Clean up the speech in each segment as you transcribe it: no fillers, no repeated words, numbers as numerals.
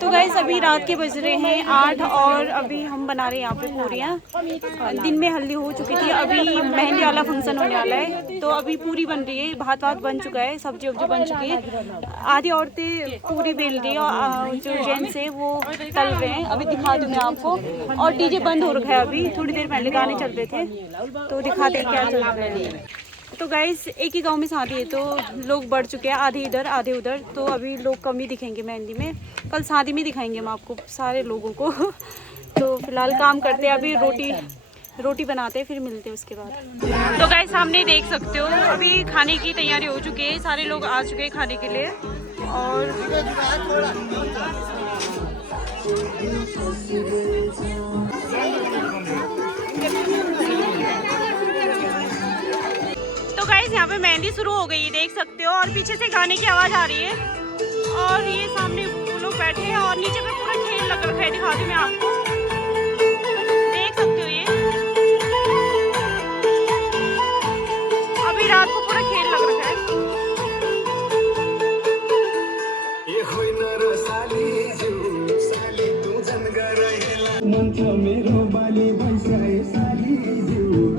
तो गाइस अभी रात के बज रहे हैं 8 और अभी हम बना रहे हैं यहाँ पे पूरियाँ। दिन में हल्दी हो चुकी थी, अभी मेहंदी वाला फंक्शन होने वाला है तो अभी पूरी बन रही है, भात वात बन चुका है, सब्जी वब्जी बन चुकी है। आधी औरतें पूरी बेल रही है और जो जेंट्स है वो तल रहे हैं। अभी दिखा दूँ मैं आपको। और डीजे बंद हो रखा है, अभी थोड़ी देर पहले गाने चल रहे थे तो दिखाते हैं क्या चल रहा है। तो गाइस एक ही गांव में शादी है तो लोग बढ़ चुके हैं, आधे इधर आधे उधर, तो अभी लोग कम ही दिखेंगे मेहंदी में। कल शादी में दिखाएंगे हम आपको सारे लोगों को। तो फिलहाल काम करते हैं, अभी रोटी बनाते हैं, फिर मिलते हैं उसके बाद। तो गाइस सामने देख सकते हो अभी खाने की तैयारी हो चुकी है, सारे लोग आ चुके हैं खाने के लिए। और गाइस यहाँ पे मेहंदी शुरू हो गई है, देख सकते हो। और पीछे से गाने की आवाज आ रही है और ये सामने वो लोग बैठे हैं और नीचे पे पूरा खेल लग रखा है, दिखा दूं मैं आपको, देख सकते हो। ये अभी रात को पूरा खेल लग रखा है।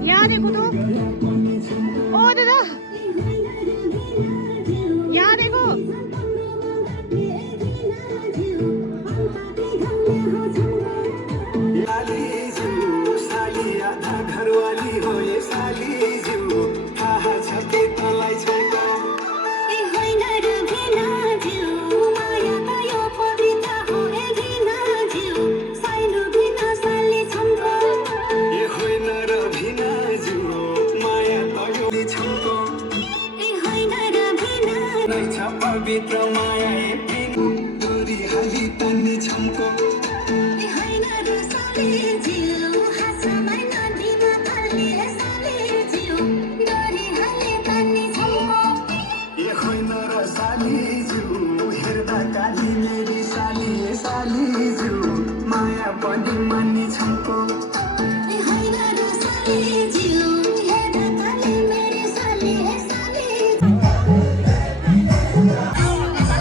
यहाँ देखो तो, ओ दादा यहाँ देखो,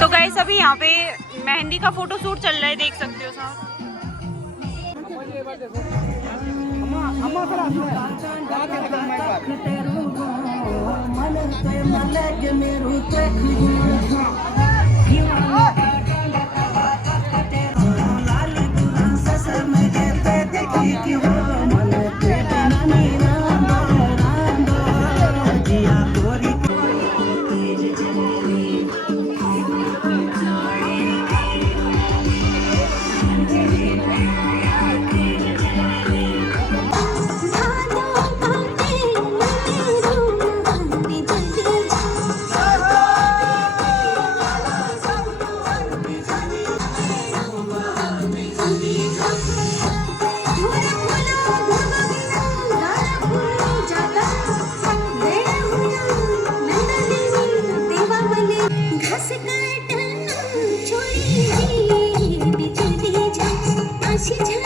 तो गाइस अभी यहाँ पे मेहंदी का फोटो शूट चल रहा है, देख सकते हो साहब। छोड़ी